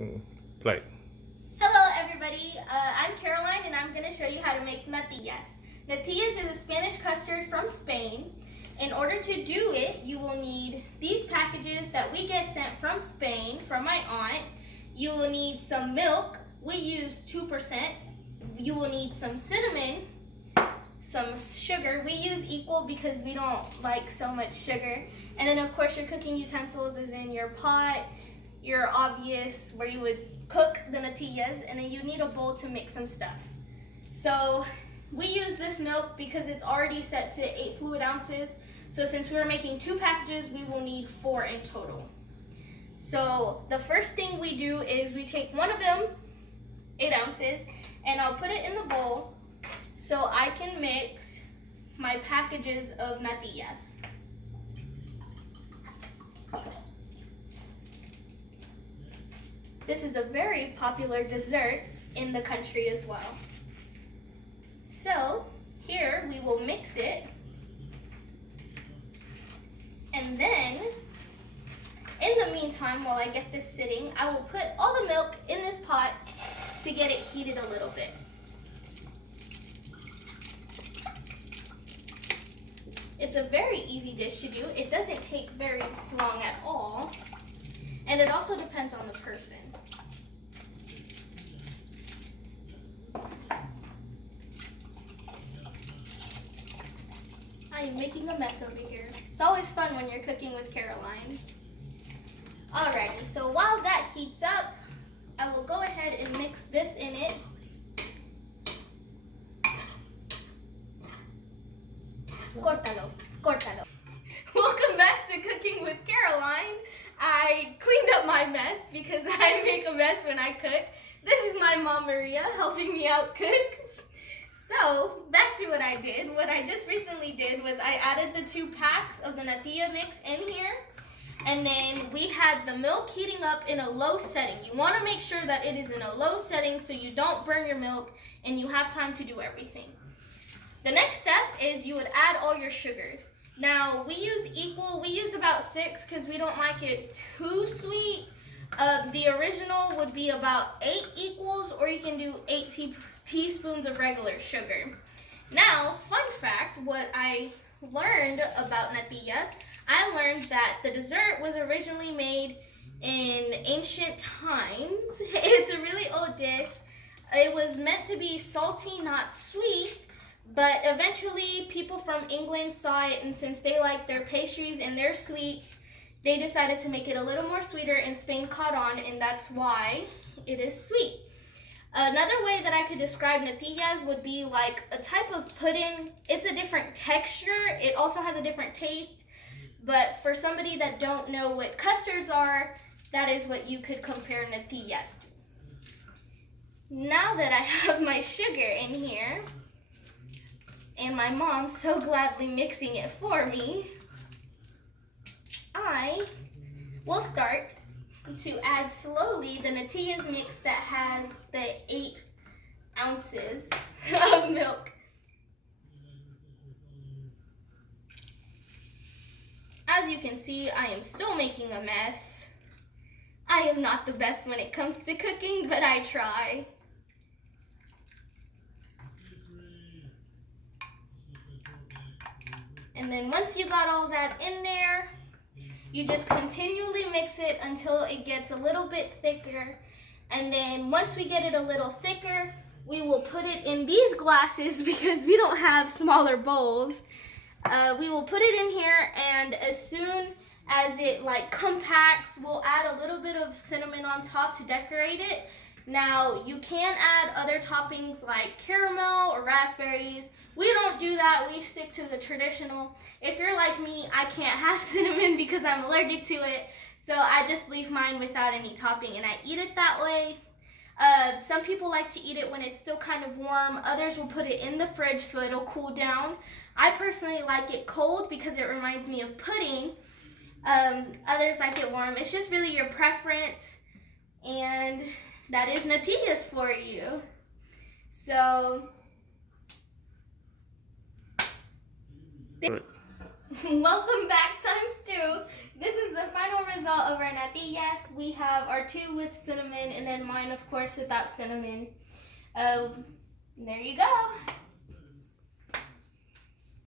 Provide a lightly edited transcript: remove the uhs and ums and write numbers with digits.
Play. Hello everybody, I'm Caroline and I'm going to show you how to make natillas. Natillas is a Spanish custard from Spain. In order to do it, you will need these packages that we get sent from Spain from my aunt. You will need some milk, we use 2%. You will need some cinnamon, some sugar. We use equal because we don't like so much sugar. And then of course your cooking utensils is in your pot, your obvious where you would cook the natillas, and then you need a bowl to mix some stuff. So we use this milk because it's already set to 8 fluid ounces. So since we're making 2 packages, we will need 4 in total. So the first thing we do is we take one of them, 8 ounces, and I'll put it in the bowl so I can mix my packages of natillas. This is a very popular dessert in the country as well. So here we will mix it, and then in the meantime, while I get this sitting, I will put all the milk in this pot to get it heated a little bit. It's a very easy dish to do. It doesn't take very long at all, and it also depends on the person. I am making a mess over here. It's always fun when you're cooking with Caroline. Alrighty, so while that heats up, I will go ahead and mix this in it. Córtalo, córtalo. Welcome back to Cooking with Caroline. I cleaned up my mess because I make a mess when I cook. This is my mom Maria helping me out cook. So, back to what I did. What I just recently did was I added the 2 packs of the natilla mix in here. And then we had the milk heating up in a low setting. You want to make sure that it is in a low setting so you don't burn your milk and you have time to do everything. The next step is you would add all your sugars. Now, we use equal. We use about 6 because we don't like it too sweet. The original would be about 8 equals, or you can do 8 teaspoons of regular sugar. Now, fun fact, what I learned about natillas, I learned that the dessert was originally made in ancient times. It's a really old dish. It was meant to be salty, not sweet, but eventually people from England saw it, and since they like their pastries and their sweets, they decided to make it a little more sweeter, and Spain caught on, and that's why it is sweet. Another way that I could describe natillas would be like a type of pudding. It's a different texture. It also has a different taste. But for somebody that don't know what custards are, that is what you could compare natillas to. Now that I have my sugar in here, and my mom so gladly mixing it for me, I will start to add slowly the natillas mix that has the 8 ounces of milk. As you can see, I am still making a mess. I am not the best when it comes to cooking, but I try. And then once you got all that in there, you just continually mix it until it gets a little bit thicker. And then once we get it a little thicker, we will put it in these glasses because we don't have smaller bowls. We will put it in here, and as soon as it compacts, we'll add a little bit of cinnamon on top to decorate it. Now, you can add other toppings like caramel or raspberries. We don't do that. We stick to the traditional. If you're like me, I can't have cinnamon because I'm allergic to it. So I just leave mine without any topping, and I eat it that way. Some people like to eat it when it's still kind of warm. Others will put it in the fridge so it'll cool down. I personally like it cold because it reminds me of pudding. Others like it warm. It's just really your preference. And that is natillas for you. So, welcome back ×2. This is the final result of our natillas. We have our 2 with cinnamon and then mine, of course, without cinnamon. There you go.